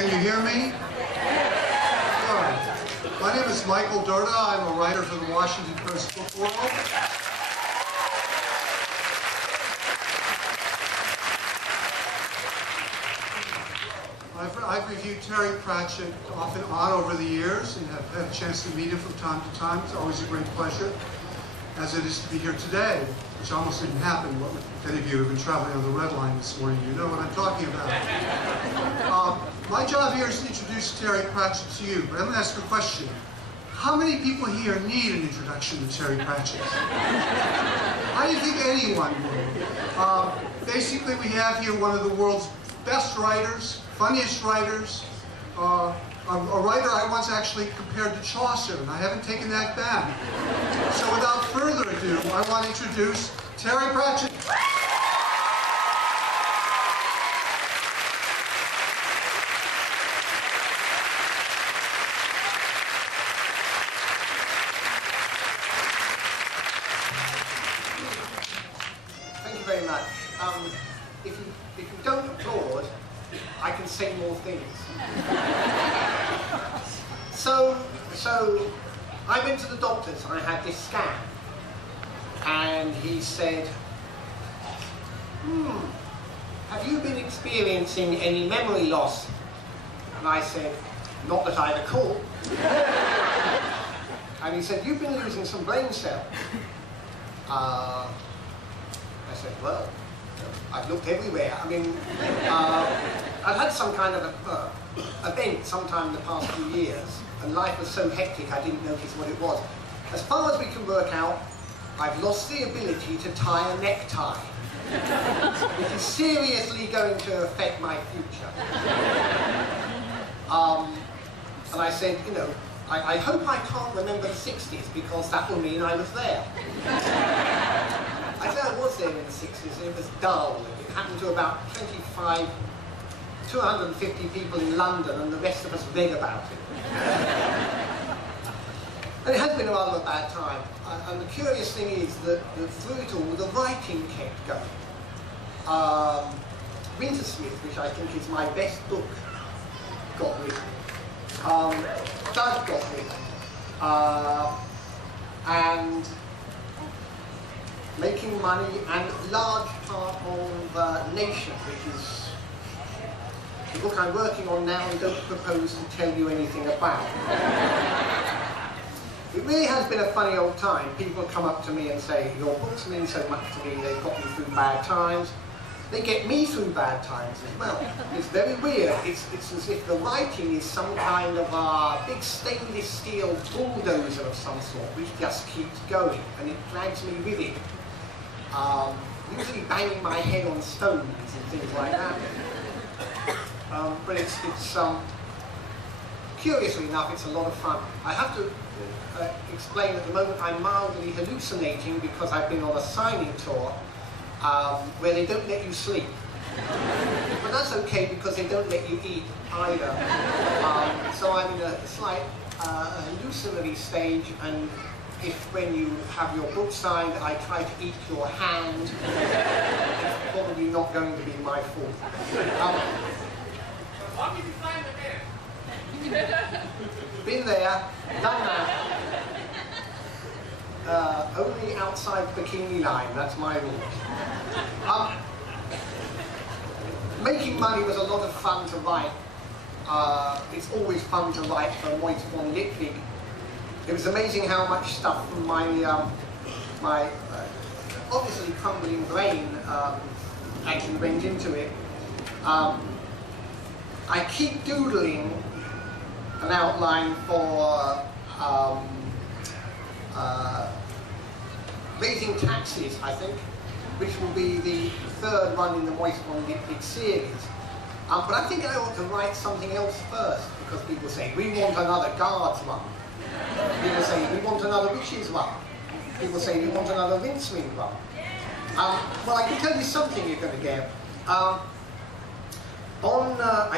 Can you hear me? Good. My name is Michael Durda. I'm a writer for the Washington Post Book World. I've reviewed Terry Pratchett off and on over the years and have had a chance to meet him from time to time. It's always a great pleasure, as it is to be here today, which almost didn't happen. If any of you have been traveling on the Red Line this morning, you know what I'm talking about. My job here is to introduce Terry Pratchett to you, but I'm going to ask a question. How many people here need an introduction to Terry Pratchett? How do you think anyone would? Basically, we have here one of the world's best writers, funniest writers, a writer I once actually compared to Chaucer, and I haven't taken that back. So without further ado, I want to introduce Terry Pratchett. Thank you very much. If you don't applaud, I can say more things. So I went to the doctor's and I had this scan, and he said, have you been experiencing any memory loss? And I said, not that I recall. And he said, you've been losing some brain cells. I said, well, I've looked everywhere. I mean, I've had some kind of event sometime in the past few years, and life was so hectic I didn't notice what it was. As far as we can work out, I've lost the ability to tie a necktie. It is seriously going to affect my future. And I said, you know, I hope I can't remember the 60s, because that will mean I was there. I said I was there in the 60s, and it was dull. It happened to about 250 people in London, and the rest of us read about it. And it has been a rather a bad time. And the curious thing is that through it all, the writing kept going. Wintersmith, which I think is my best book, got written. Doug got written. And Making Money, and a large part of Nation, which is the book I'm working on now and don't propose to tell you anything about. It really has been a funny old time. People come up to me and say, your books mean so much to me, they've got me through bad times. They get me through bad times as well. It's very weird. It's as if the writing is some kind of a big stainless steel bulldozer of some sort, which just keeps going, and it drags me with it. Usually banging my head on stones and things like that. But it's curiously enough, it's a lot of fun. I have to explain at the moment I'm mildly hallucinating because I've been on a signing tour where they don't let you sleep. But that's okay because they don't let you eat either. So I'm in a slight hallucinatory stage, and if when you have your book signed I try to eat your hand, it's probably not going to be my fault. Why did you sign the man? Been there, done that. Only outside the bikini line, that's my rule. Making Money was a lot of fun to write. It's always fun to write for Moist von Lipwig. It was amazing how much stuff from my obviously crumbling brain actually went into it. I keep doodling an outline for Raising Taxes, I think, which will be the third one in the Moist von Lipwig series. But I think I ought to write something else first, because people say, we want another guards one. People say, we want another witches one. People say, we want another Rincewind one. Well, I can tell you something you're going to get. I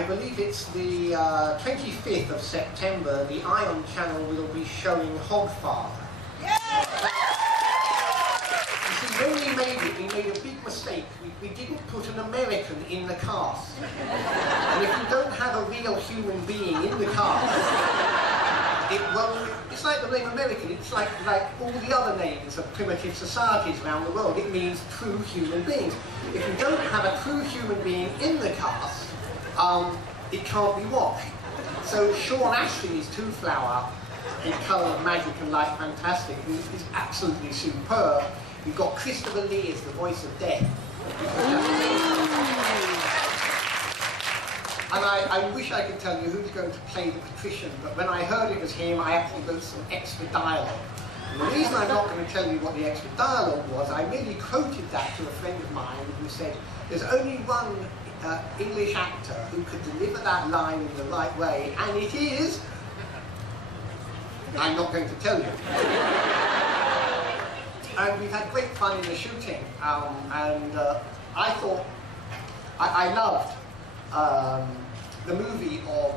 believe it's the 25th of September, the Ion Channel will be showing Hogfather. You see, when we made it, we made a big mistake. mistake. We didn't put an American in the cast. And if you don't have a real human being in the cast, it's like the name American. It's like all the other names of primitive societies around the world. It means true human beings. If you don't have a true human being in the cast, it can't be watched. So Sean Astin's Two-Flower, in Colour of Magic and Light Fantastic, is absolutely superb. You've got Christopher Lee as the voice of death. And I wish I could tell you who's going to play the patrician, but when I heard it was him, I actually wrote some extra dialogue. And the reason I'm not going to tell you what the extra dialogue was, I merely quoted that to a friend of mine who said, there's only one English actor who could deliver that line in the right way, and it is... I'm not going to tell you. And we've had great fun in the shooting, and I thought, I loved the movie of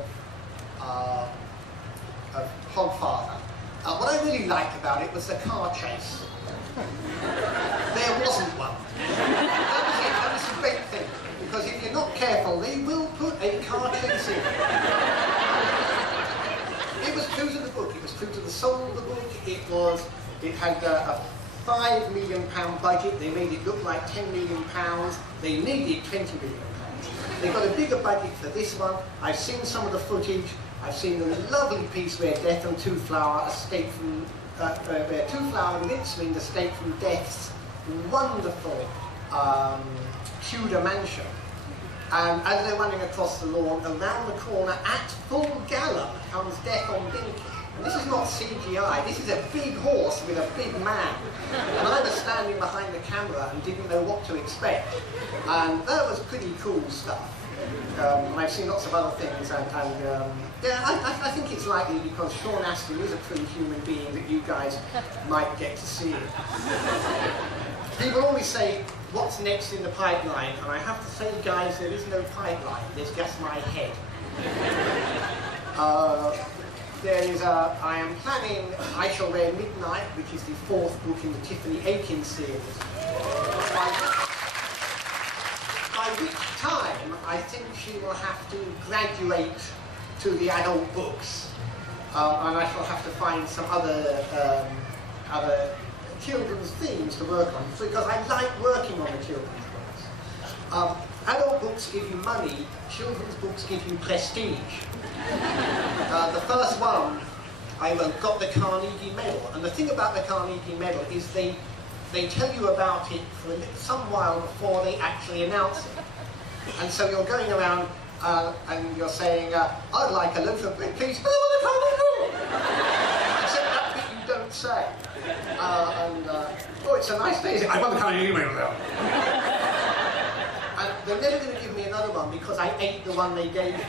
Hogfather. What I really liked about it was the car chase. There wasn't one. That was a great thing, because if you're not careful, they will put a car chase in. It was true to the book, it was true to the soul of the book, it had a £5 million budget, they made it look like £10 million, they needed £20 million. They got a bigger budget for this one. I've seen some of the footage, I've seen the lovely piece where Death and Two-Flower escape from, where Two-Flower and Rincewind escape from Death's wonderful Tudor mansion. And as they're running across the lawn, around the corner at full gallop comes Death on Dinky. And this is not CGI, this is a big horse with a big man. And I was standing behind the camera and didn't know what to expect. And that was pretty cool stuff. And I've seen lots of other things, yeah, I think it's likely because Sean Astin is a true human being that you guys might get to see. People always say, what's next in the pipeline? And I have to say, guys, there is no pipeline, there's just my head. I am planning I Shall Wear Midnight, which is the 4th book in the Tiffany Aiken series. By which time, I think she will have to graduate to the adult books. And I shall have to find some other children's themes to work on, because I like working on the children's books. Adult books give you money, children's books give you prestige. The first one I wrote got the Carnegie Medal, and the thing about the Carnegie Medal is they tell you about it for some while before they actually announce it. And so you're going around and you're saying, I'd like a loaf of bread, please, but I want a Carnegie! Except that bit you don't say. Oh, it's a nice day, I want the Carnegie Medal. And they're never going to give me another one because I ate the one they gave me.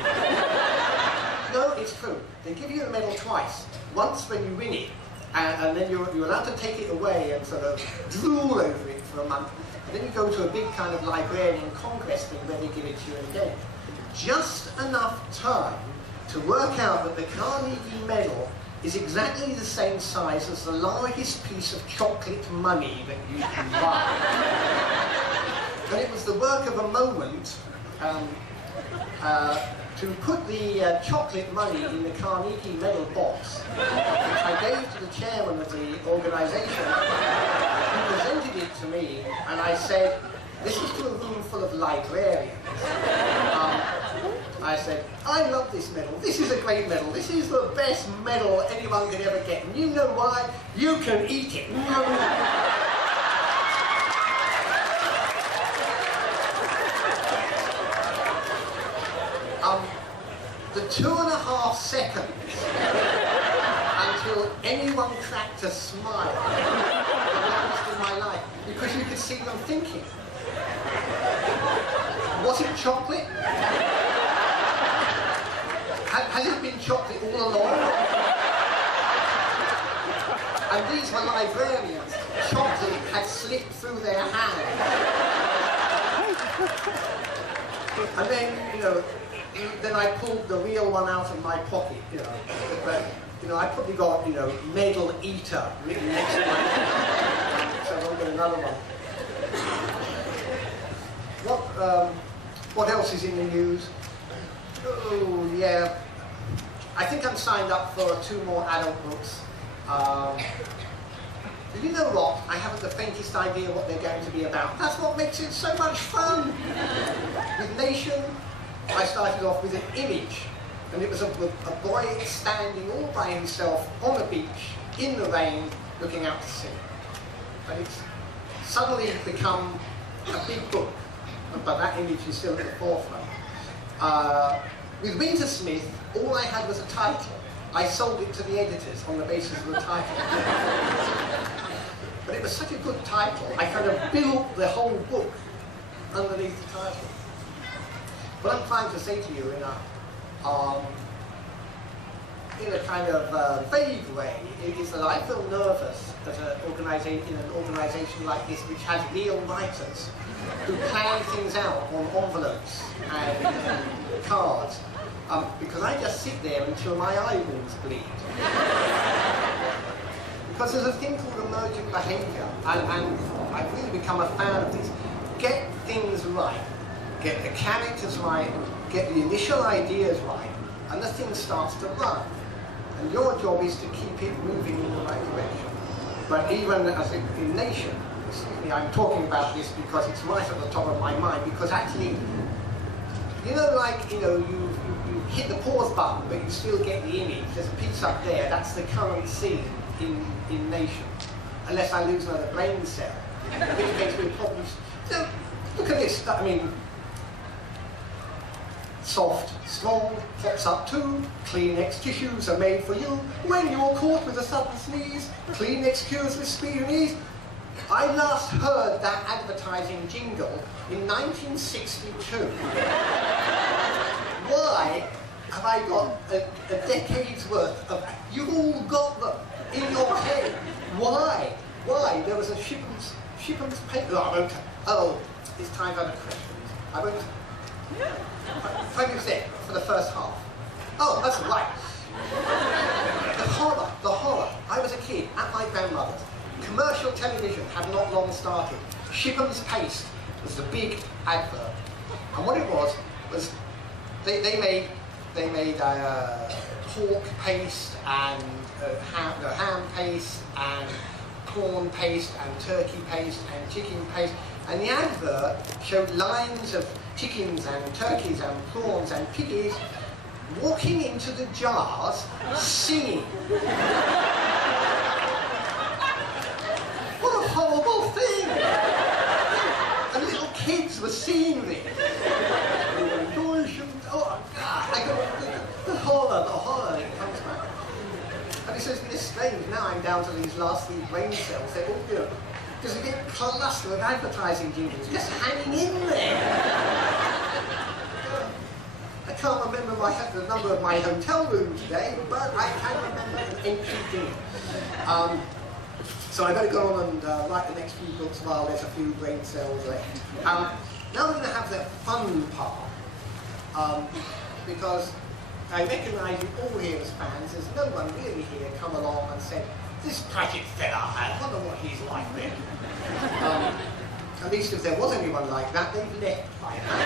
No, it's true. They give you the medal twice. Once when you win it, and then you're allowed to take it away and sort of drool over it for a month. And then you go to a big kind of librarian congress thing where they give it to you again. Just enough time to work out that the Carnegie Medal is exactly the same size as the largest piece of chocolate money that you can buy. And it was the work of a moment to put the chocolate money in the Carnegie Medal box, which I gave to the chairman of the organisation, who presented it to me, and I said, this is to a room full of librarians. I said, I love this medal, this is a great medal, this is the best medal anyone could ever get, and you know why? You can eat it. The 2.5 seconds until anyone cracked a smile the longest in my life, because you could see them thinking. Was it chocolate? Has it been chocolate all along? And these were librarians. Chocolate had slipped through their hands. And then, you know, then I pulled the real one out of my pocket, you know. But, you know, I probably got, you know, medal eater written next to my name. So I'll get another one. what else is in the news? Oh, yeah. I think I'm signed up for 2 more adult books. You know what? I haven't the faintest idea what they're going to be about. That's what makes it so much fun. With Nation, I started off with an image, and it was a boy standing all by himself on a beach, in the rain, looking out to sea. And it's suddenly become a big book, but that image is still at the forefront. With Wintersmith, all I had was a title. I sold it to the editors on the basis of the title. But it was such a good title, I kind of built the whole book underneath the title. What I'm trying to say to you in a kind of vague way is that I feel nervous at in an organisation like this, which has real writers who plan things out on envelopes and cards, because I just sit there until my eyeballs bleed. Because there's a thing called emergent behaviour, and I've really become a fan of this. Get things right, get the characters right, get the initial ideas right, and the thing starts to run. And your job is to keep it moving in the right direction. But even as in Nation, excuse me, I'm talking about this because it's right at the top of my mind, because actually, you know, like, you know, you hit the pause button, but you still get the image. There's a piece up there, that's the current scene in Nation. Unless I lose another brain cell, which makes me probably... You know, look at this, I mean, soft, strong, pops up too, Kleenex tissues are made for you. When you're caught with a sudden sneeze, Kleenex cures with speed and ease. I last heard that advertising jingle in 1962. Why have I got a decade's worth of... You've all got them in your head. Why? Why? There was a Shipham's paper... Oh, it's time for the questions. I won't... Focus there for the first half. Oh, that's right. The horror. I was a kid at my grandmother's. Commercial television had not long started. Shipham's Paste was the big advert. And what it was they made pork paste and ham paste and corn paste and turkey paste and chicken paste. And the advert showed lines of chickens and turkeys and prawns and piggies walking into the jars singing. What a horrible thing! And little kids were seeing this. Oh, God, the horror, it comes back. And it's just this strange, now I'm down to these last 3 brain cells. They're all, you know, there's a big cluster of advertising jingles just hanging in there. I can't remember the number of my hotel room today, but I can remember an empty dinner. So I better go on and write the next few books while there's a few brain cells left. Now we're going to have the fun part, because I recognise you all here as fans. There's no one really here come along and said, this Pratchett fella, I wonder what he's like then. At least if there was anyone like that, they've left by now.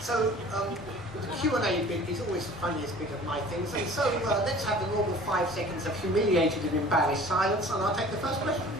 So, the Q&A bit is always the funniest bit of my things, and so let's have the normal 5 seconds of humiliated and embarrassed silence, and I'll take the first question.